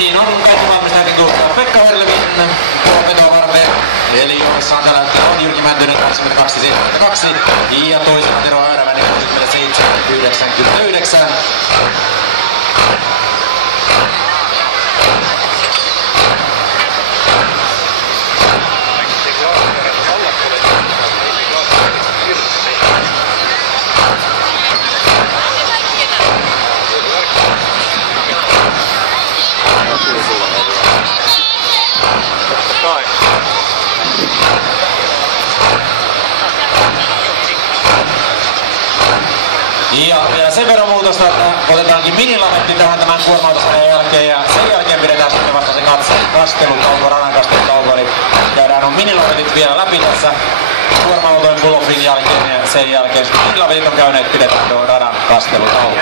Niin on kaikki valmis näiden tuottaa Pekka Herlevin puolvetoa varten. Eli joudessaan tällä hetkellä on Jyrki Mäntynen 22-72 ja toisena Tero Höyräväinen 67-99. Ja vielä sen verran muutosta, että otetaankin minilavetti tähän tämän kuorma-autosarjan jälkeen ja sen jälkeen pidetään sitten vasta se kastelutauko, radan kastelutauko, eli käydään on minilavetit vielä läpi tässä kuorma-autojen pull-offin jälkeen ja sen jälkeen sitten minilavetit on käyneet, pidetään tuo radan kastelutauko.